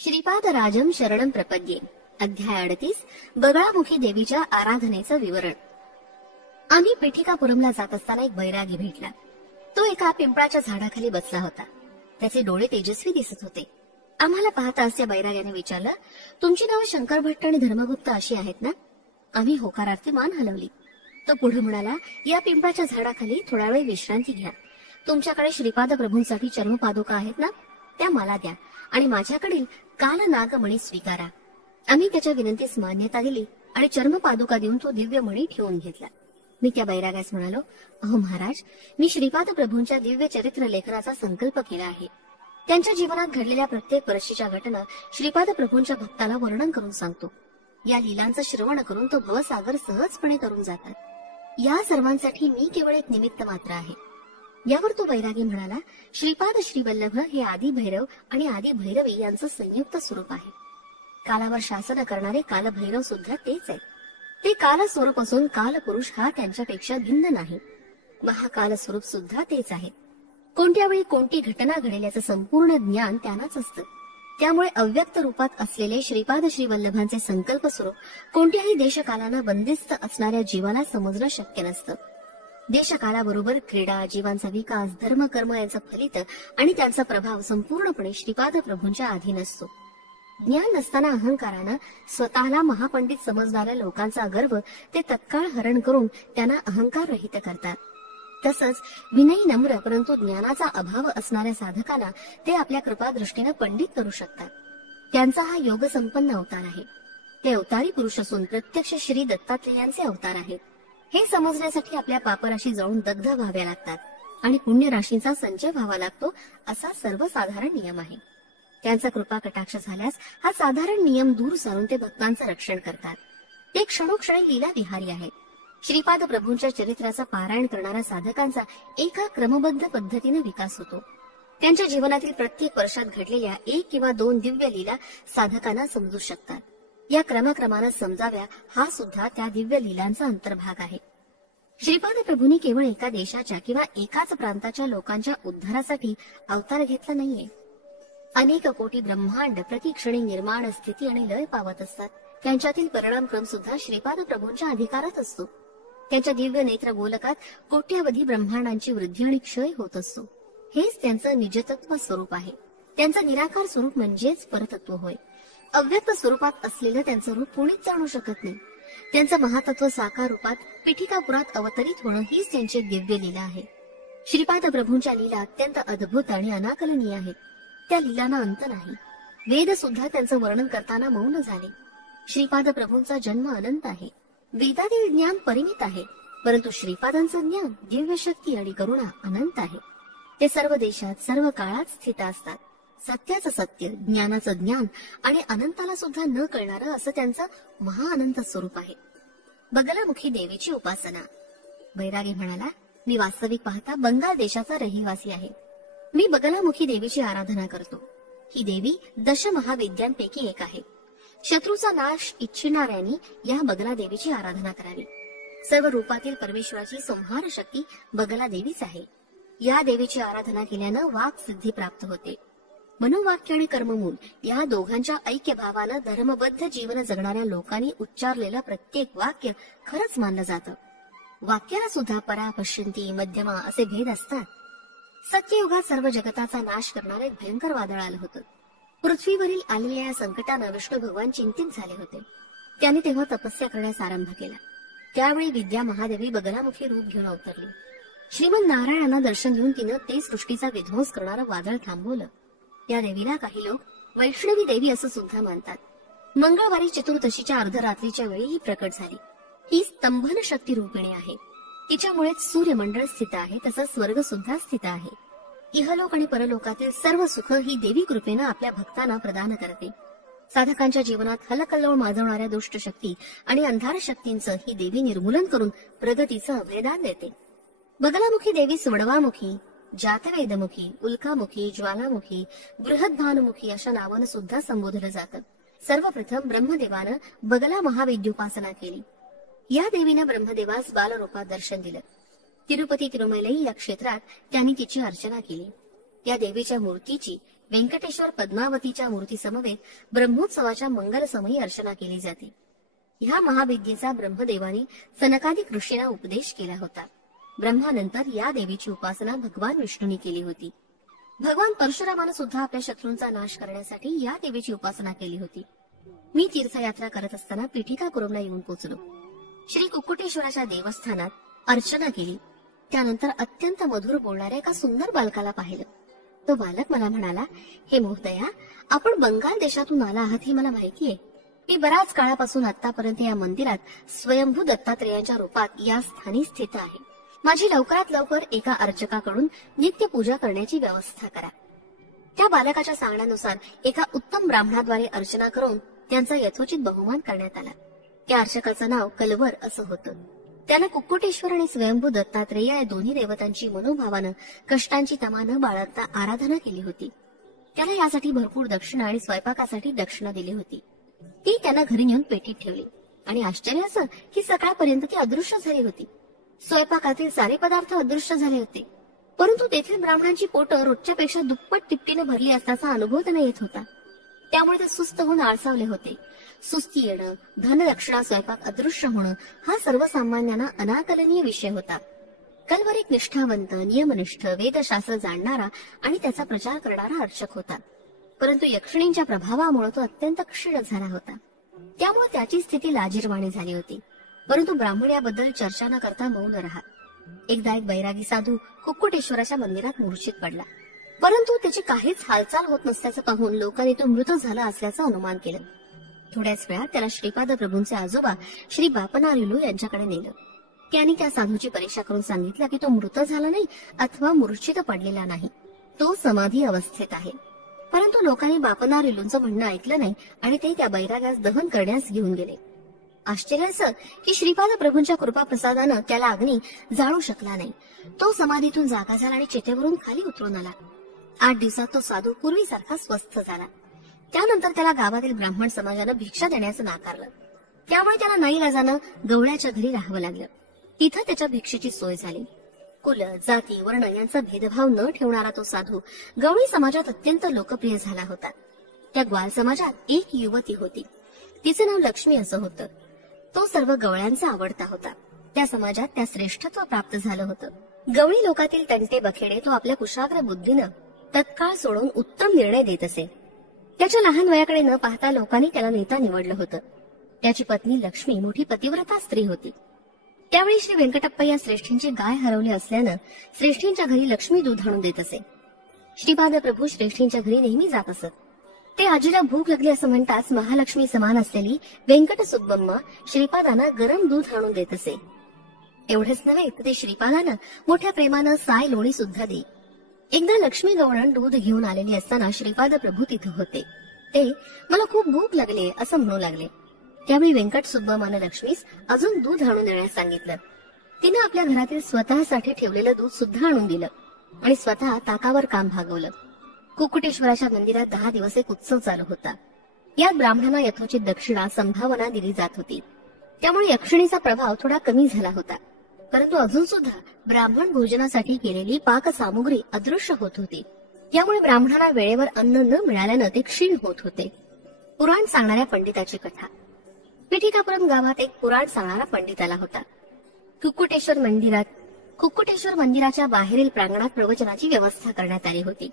श्रीपाद राजम शरणम प्रपद्ये. अध्याय 38. बगळामुखी देवीच्या आराधनेचं विवरण. आम्ही पिठिकापुरमला जात असताना एक बैरागी भेटला. तो एका पिंपळाच्या झाडाखाली बसला होता. त्याचे डोळे तेजस्वी दिसत होते. आम्हाला पाहताच त्या बैराग्याने विचारलं, तुमची नावं शंकर भट्ट आणि धर्मगुप्त अशी आहेत ना? आम्ही होकारार्थी मान हलवली. तो पुढे म्हणाला, या पिंपळाच्या झाडाखाली थोडा वेळ विश्रांती घ्या. तुमच्याकडे श्रीपाद प्रभूंसाठी चर्मपादुका आहेत ना, त्या मला द्या आणि माझ्याकडील कालनागमणी स्वीकारा. आम्ही त्याच्या विनंतीस मान्यता दिली आणि चर्मपादुका देऊन तो दिव्य मणी ठेवून घेतला. मी त्या बैराग्यास म्हणालो, अहो महाराज, मी श्रीपाद प्रभूंच्या दिव्य चरित्र लेखनाचा संकल्प केला आहे. त्यांच्या जीवनात घडलेल्या प्रत्येक वर्षीच्या घटना श्रीपाद प्रभूंच्या भक्ताला वर्णन करून सांगतो. या लीलांचं श्रवण करून तो भवसागर सहजपणे तरून जातात. या सर्वांसाठी मी केवळ एक निमित्त मात्र आहे. यावर तो बैरागी म्हणाला, श्रीपाद श्रीवल्लभ हे आदी भैरव आणि आदी भैरवी यांचं संयुक्त स्वरूप आहे. कालावर शासन करणारे कालभैरव सुद्धा तेच आहे. ते काल स्वरूप असून कालपुरुष हा त्यांच्यापेक्षा भिन्न नाही. महाकाल स्वरूप सुद्धा तेच आहे. कोणत्या वेळी कोणती घटना घडेल याचं संपूर्ण ज्ञान त्यांनाच असतं. त्यामुळे अव्यक्त रूपात असलेले श्रीपाद श्रीवल्लभांचे संकल्प स्वरूप कोणत्याही देशकालानं बंदिस्त असणाऱ्या जीवाला समजणं शक्य नसतं. देशकालाबरोबर क्रीडा, जीवांचा विकास, धर्म कर्म यांचा फलित आणि त्यांचा प्रभाव संपूर्णपणे श्रीपाद प्रभूंच्या अधीन असतो. ज्ञान नसताना अहंकारानं स्वतःला महापंडित समजणाऱ्या लोकांचा गर्व ते तत्काळ हरण करून त्यांना अहंकार रहित करतात. तसंच विनयी नम्र परंतु ज्ञानाचा अभाव असणाऱ्या साधकांना ते आपल्या कृपादृष्टीनं पंडित करू शकतात. त्यांचा हा योग संपन्न अवतार आहे. ते अवतारी पुरुष असून प्रत्यक्ष श्री दत्तात्रेयांचे अवतार आहेत. हे समजण्यासाठी आपल्या पापराशी जळून दग्ध व्हाव्या लागतात आणि पुण्यराशींचा संचय व्हावा लागतो, असा सर्वसाधारण नियम आहे. त्यांचा कृपा कटाक्ष झाल्यास हा साधारण नियम दूर सारून ते भक्तांचं रक्षण करतात. ते क्षणोक्षणी लीला विहारी आहेत. श्रीपाद प्रभूंच्या चरित्राचा पारायण करणाऱ्या साधकांचा एका क्रमबद्ध पद्धतीने विकास होतो. त्यांच्या जीवनातील प्रत्येक वर्षात घडलेल्या 1 किंवा 2 दिव्य लीला साधकांना समजू शकतात. या क्रमाक्रमानं समजाव्या हा सुद्धा त्या दिव्य लीलांचा अंतर्भाग आहे. श्रीपाद प्रभूंनी केवळ एका देशाच्या किंवा एकाच प्रांताच्या लोकांच्या उद्धारासाठी अवतार घेतला नाहीये. अनेक कोटी ब्रह्मांड प्रतिक्षणी निर्माण, स्थिती आणि लय पावत असतात. त्यांच्यातील परिणामक्रम सुद्धा श्रीपाद प्रभूंच्या अधिकारात असतो. त्यांच्या दिव्य नेत्र गोलकात कोट्यावधी ब्रह्मांडांची वृद्धी आणि क्षय होत असतो. हेच त्यांचं निजतत्व स्वरूप आहे. त्यांचं निराकार स्वरूप म्हणजेच परतत्व होय. अव्यक्त स्वरूपात असलेलं त्यांचं रूप कोणीच जाणू शकत नाही. त्यांचं महातत्व साकार रूपात पिठिकापुरात अवतरित होणं हीच त्यांची दिव्य लीला आहे. श्रीपाद प्रभूंच्या लीला अत्यंत अद्भुत आणि अनाकलनीय आहेत. त्या लीलांना अंत नाही. वेद सुद्धा त्यांचं वर्णन करताना मौन झाले. श्रीपाद प्रभूंचा जन्म अनंत आहे. वेदातील ज्ञान परिमित आहे, परंतु श्रीपादांचं ज्ञान, दिव्य शक्ती आणि करुणा अनंत आहे. ते सर्व देशात सर्व काळात स्थित असतात. सत्याचं सत्य, ज्ञानाचं ज्ञान आणि अनंताला सुद्धा न कळणारं असं त्यांचं महाअनंत स्वरूप आहे. बगलामुखी देवीची उपासना. बैरागी म्हणाला, मी वास्तविक पाहता बंगाल देशाचा रहिवासी आहे. मी बगलामुखी देवीची आराधना करतो. ही देवी दशमहाविद्यांपैकी एक आहे. शत्रूचा नाश इच्छिणाऱ्यांनी या बगला देवीची आराधना करावी. सर्व रूपातील परमेश्वराची संहार शक्ती बगला देवीच आहे. या देवीची आराधना केल्यानं वाक सिद्धी प्राप्त होते. मनोवाक्य आणि कर्ममूल या दोघांच्या ऐक्यभावानं धर्मबद्ध जीवन जगणाऱ्या लोकांनी उच्चारलेलं प्रत्येक वाक्य खरंच मानलं जातं. वाक्याला सुद्धा परा, पश्यंती, मध्यमा असे भेद असतात. सत्ययुगात सर्व जगताचा नाश करणारे भयंकर वादळ आलं होतं. पृथ्वीवरील आलेल्या या संकटानं विष्णू भगवान चिंतित झाले होते. त्यांनी तेव्हा तपस्या करण्यास आरंभ केला. त्यावेळी विद्या महादेवी बगलामुखी रूप घेऊन अवतरली. श्रीमंत नारायणांना दर्शन देऊन तिनं ते सृष्टीचा विध्वंस करणारं वादळ थांबवलं. या देवीला काही लोक वैष्णवी देवी असं सुद्धा मानतात. मंगळवारी चतुर्दशीच्या अर्धरात्रीच्या वेळी ही प्रकट झाली. ही स्तंभन शक्ती रूपिणी आहे. तिच्यामुळेच सूर्यमंडळ स्थित आहे, तसंच स्वर्ग सुद्धा स्थित आहे. इहलोक आणि परलोकातील सर्व सुख ही देवी कृपेनं आपल्या भक्तांना प्रदान करते. साधकांच्या जीवनात हलकल्लोळ माजवणाऱ्या दुष्ट शक्ती आणि अंधार शक्तींचं ही देवी निर्मूलन करून प्रगतीचं अभयदान देते. बगलामुखी देवी वडवामुखी, जातवेदमुखी, उल्कामुखी, ज्वालामुखी, बृहद्भानुमुखी अशा नावानं सुद्धा संबोधलं जातं. सर्वप्रथम ब्रह्मदेवानं बगला महाविद्योपासना केली. या देवीनं ब्रह्मदेवास बालरूपात दर्शन दिलं. तिरुपती तिरुमलई या क्षेत्रात त्यांनी तिची अर्चना केली. या देवीच्या मूर्तीची व्यंकटेश्वर पद्मावतीच्या मूर्तीसमवेत ब्रह्मोत्सवाच्या मंगलसमयी अर्चना केली जाते. ह्या महाविद्येचा ब्रह्मदेवाने सनकादिक ऋषींना उपदेश केला होता. ब्रह्मानंतर या देवीची उपासना भगवान विष्णूंनी केली होती. भगवान परशुरामाने सुद्धा आपल्या शत्रूंचा नाश करण्यासाठी या देवीची उपासना केली होती. मी तीर्थयात्रा करत असताना पिठिकापुरमला येऊन पोचलो. श्री कुक्कुटेश्वराच्या देवस्थानात अर्चना केली. त्यानंतर अत्यंत मधुर बोलणाऱ्या एका सुंदर बालकाला पाहिलं. तो बालक मला म्हणाला, हे मोहदया, आपण बंगाल देशातून आला आहात हे मला माहिती आहे. मी बराच काळापासून आतापर्यंत या मंदिरात स्वयंभू दत्तात्रेयांच्या रूपात या स्थानी स्थित आहे. माझी लवकरात लवकर एका अर्चकाकडून नित्य पूजा करण्याची व्यवस्था करा. त्या बालकाच्या सांगण्यानुसार एका उत्तम ब्राह्मणाद्वारे अर्चना करून त्यांचा यथोचित बहुमान करण्यात आला. त्या अर्चकाचं नाव कलवर असं होतं. त्यानं कुक्कुटेश्वर आणि स्वयंभू दत्तात्रेय या दोन्ही देवतांची मनोभावानं कष्टांची तमा न बाळगता आराधना केली होती. त्याला यासाठी भरपूर दक्षिणा आणि स्वयंपाकासाठी दक्षिणा दिली होती. ती त्यानं घरी नेऊन पेटीत ठेवली आणि आश्चर्य असं की सकाळपर्यंत ती अदृश्य झाली होती. स्वयंपाकातील सारे पदार्थ अदृश्य झाले होते, परंतु तेथील ब्राह्मणांची पोटं रोजच्या पेक्षा दुप्पट तिप्पटीने भरली असल्याचा अनुभव त्यांना येत होता. त्यामुळे ते सुस्त होऊन आळसावले होते. सुस्ती येणं, धनदक्षिणा स्वयंपाक अदृश्य होणं हा सर्वसामान्यांना अनाकलनीय विषय होता. कलवर एक निष्ठावंत, नियमनिष्ठ, वेदशास्त्र जाणणारा आणि त्याचा प्रचार करणारा अर्चक होता. परंतु यक्षिणींच्या प्रभावामुळे तो अत्यंत क्षीण झाला होता. त्यामुळे त्याची स्थिती लाजिरवाणी झाली होती. परंतु ब्राह्मण याबद्दल चर्चा न करता मौन राहत. एकदा एक बैरागी साधू कुक्कुटेश्वराच्या मंदिरात मूर्छित पडला, परंतु त्याची काहीच हालचाल होत नसल्याचं पाहून लोकांनी तो मृत झाला असल्याचं अनुमान केलं. थोड्याच वेळात त्याला श्रीपाद प्रभूंचे आजोबा श्री बापनारिलू यांच्याकडे नेलं. त्यांनी त्या साधूची परीक्षा करून सांगितलं की तो मृत झाला नाही अथवा मूर्छित पडलेला नाही, तो समाधी अवस्थेत आहे. परंतु लोकांनी बापनारिलूंचं म्हणणं ऐकलं नाही आणि ते त्या बैराग्यास दहन करण्यास घेऊन गेले. आश्चर्य असं की श्रीपाद प्रभूंच्या कृपाप्रसादानं त्याला अग्नी जाळू शकला नाही. तो समाधीतून जागा झाला आणि चितेवरून खाली उतरून आला. 8 दिवसात तो साधू पूर्वीसारखा स्वस्थ झाला. त्यानंतर त्याला गावातील ब्राह्मण समाजानं भिक्षा देण्याचं नाकारलं. त्यामुळे त्याला नाईलाजानं गवळ्याच्या घरी राहावं लागलं. तिथं त्याच्या भिक्षेची सोय झाली. कुल, जाती, वर्ण यांचा भेदभाव न ठेवणारा तो साधू गवळी समाजात अत्यंत लोकप्रिय झाला होता. त्या ग्वाल समाजात एक युवती होती. तिचं नाव लक्ष्मी असं होतं. तो सर्व गवळ्यांचा आवडता होता. त्या समाजात त्या श्रेष्ठत्व प्राप्त झालं होतं. गवळी लोकातील तंटे बखेडे तो आपल्या कुशाग्र बुद्धीनं तत्काळ सोडून उत्तम निर्णय देत असे. त्याच्या लहान वयाकडे न पाहता लोकांनी त्याला नेता निवडलं होतं. त्याची पत्नी लक्ष्मी मोठी पतिव्रता स्त्री होती. त्यावेळी श्री व्यंकटप्पा या श्रेष्ठींची गाय हरवली असल्यानं श्रेष्ठींच्या घरी लक्ष्मी दूध आणून देत असे. श्रीपाद प्रभू श्रेष्ठींच्या घरी नेहमी जात असत. ते आजीला भूक लागली असं म्हणताच महालक्ष्मी समान असलेली व्यंकट सुब्बम्मा श्रीपादांना गरम दूध आणून देत असे. एवढेच नव्हे तर ते श्रीपादांना मोठ्या प्रेमानं साय लोणी सुद्धा दे. एकदा लक्ष्मी गवळण दूध घेऊन आलेली असताना श्रीपाद प्रभू तिथं होते. ते मला खूप भूक लागले असं म्हणू लागले. त्यावेळी व्यंकट सुब्बम्मानं लक्ष्मीस अजून दूध आणून देण्यास सांगितलं. तिनं आपल्या घरातील स्वतःसाठी ठेवलेलं दूध सुद्धा आणून दिलं आणि स्वतः ताकावर काम भागवलं. कुक्कुटेश्वराच्या मंदिरात 10 दिवस एक उत्सव चालू होता. यात ब्राह्मणांना यथोचित दक्षिणा संभावना दिली जात होती. त्यामुळे यक्षिणीचा प्रभाव थोडा कमी झाला होता. परंतु अजून सुद्धा ब्राह्मण भोजनासाठी केलेली पाकसामुग्री अदृश्य होत होती. यामुळे ब्राह्मणांना वेळेवर अन्न न मिळाल्यानं ते क्षीण होत होते. पुराण सांगणाऱ्या पंडिताची कथा. पिठिकापुरम गावात एक पुराण सांगणारा पंडित आला होता. कुक्कुटेश्वर मंदिराच्या बाहेरील प्रांगणात प्रवचनाची व्यवस्था करण्यात आली होती.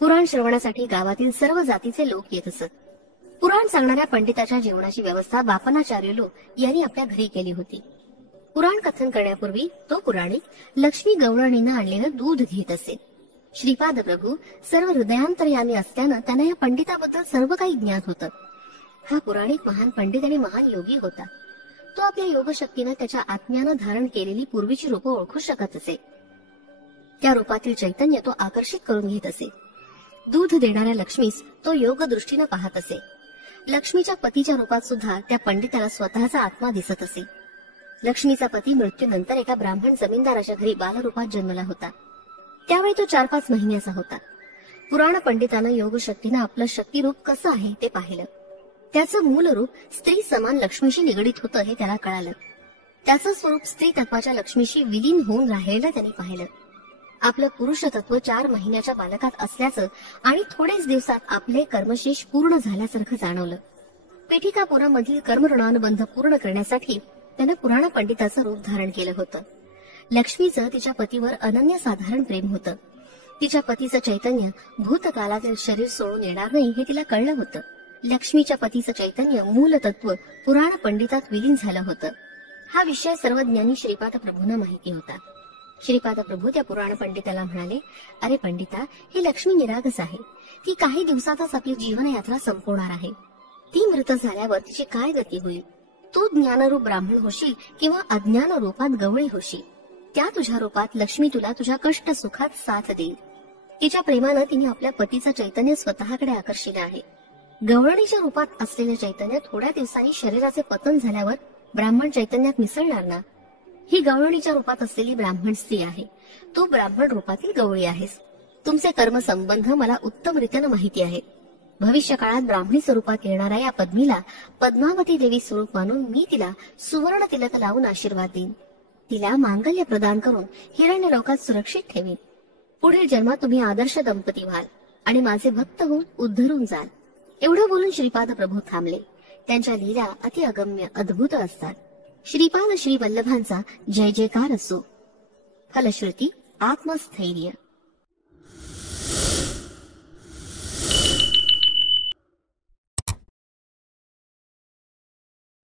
पुराण श्रवणासाठी गावातील सर्व जातीचे लोक येत असत. पुराण सांगणाऱ्या पंडिताच्या जेवणाची व्यवस्था बापनाचार्युलू यांनी आपल्या घरी केली होती. पुराण कथन करण्यापूर्वी तो पुराणिक लक्ष्मी गवळणीनं आणलेलं दूध घेत असे. श्रीपाद प्रभू सर्व हृदयांतर्यामी असल्यानं त्यांना या पंडिताबद्दल सर्व काही ज्ञात होतं. हा पुराणिक महान पंडित आणि महान योगी होता. तो आपल्या योगशक्तीनं त्याच्या आत्म्यानं धारण केलेली पूर्वीची रूपं ओळखू शकत असे. त्या रूपातील चैतन्य तो आकर्षित करून घेत असे. दूध देणाऱ्या लक्ष्मीस तो योग दृष्टीनं पाहत असे. लक्ष्मीच्या पतीच्या रूपात सुद्धा त्या पंडिताला स्वतःचा आत्मा दिसत असे. लक्ष्मीचा पती मृत्यूनंतर एका ब्राह्मण जमीनदाराच्या घरी बालरूपात जन्मला होता. त्यावेळी तो 4-5 महिन्याचा होता. पुराण पंडितानं योगशक्तीनं आपलं शक्तिरूप कसं आहे ते पाहिलं. त्याचं मूल रूप स्त्री समान लक्ष्मीशी निगडीत होतं हे त्याला कळालं. त्याचं स्वरूप स्त्री तत्वाच्या लक्ष्मीशी विलीन होऊन राहिलेलं त्यांनी पाहिलं. आपलं पुरुष तत्व 4 महिन्याच्या बालकात असल्याचं आणि थोडेच दिवसात आपले कर्मशेष पूर्ण झाल्यासारखं जाणवलं. पिठिकापुरामधील कर्मऋणानुबंध पूर्ण करण्यासाठी त्यानं पुराण पंडिताचं रूप धारण केलं होतं. लक्ष्मीचं तिच्या पतीवर अनन्यसाधारण प्रेम होतं. तिच्या पतीचं चैतन्य भूतकालातील शरीर सोडून येणार नाही हे तिला कळलं होतं. लक्ष्मीच्या पतीचं चैतन्य मूल तत्व पुराण पंडितात विलीन झालं होतं. हा विषय सर्वज्ञानी श्रीपाद प्रभूंना माहिती होता. श्रीपाद प्रभू त्या पुराण पंडिताला म्हणाले, अरे पंडिता, ही लक्ष्मी निरागस आहे. ती काही दिवसातच आपली जीवनयात्रा संपवणार आहे. ती मृत झाल्यावर तिची काय गती होईल? तू ज्ञानरूप ब्राह्मण होशील किंवा अज्ञान रूपात गवळी होशील. त्या तुझ्या रूपात लक्ष्मी तुला तुझ्या कष्ट सुखात साथ देईल. तिच्या प्रेमानं तिने आपल्या पतीचं चैतन्य स्वतःकडे आकर्षिले आहे. गवळणीच्या रूपात असलेले चैतन्य थोड्या दिवसांनी शरीराचे पतन झाल्यावर ब्राह्मण चैतन्यात मिसळणार ना. ही गवळणीच्या रूपात असलेली ब्राह्मण स्त्री आहे. तू ब्राह्मण रूपातील गवळी आहेस. तुमचे कर्म संबंध मला उत्तमरित्यानं माहिती आहे. भविष्य काळात ब्राह्मणी स्वरूपात येणाऱ्या या पद्मीला पद्मावती देवी स्वरूप मानून मी तिला सुवर्ण तिलक लावून आशीर्वाद देईन. तिला मांगल्य प्रदान करून हिरण्य लोकात सुरक्षित ठेवीन. पुढील जन्मात तुम्ही आदर्श दंपती व्हाल आणि माझे भक्त होऊन उद्धरून जाल. एवढं बोलून श्रीपाद प्रभू थांबले. त्यांच्या लीला अति अगम्य अद्भुत असतात. श्रीपाद श्री वल्लभांचा जय जयकार असो. फलश्रुती आत्मस्थैर्य.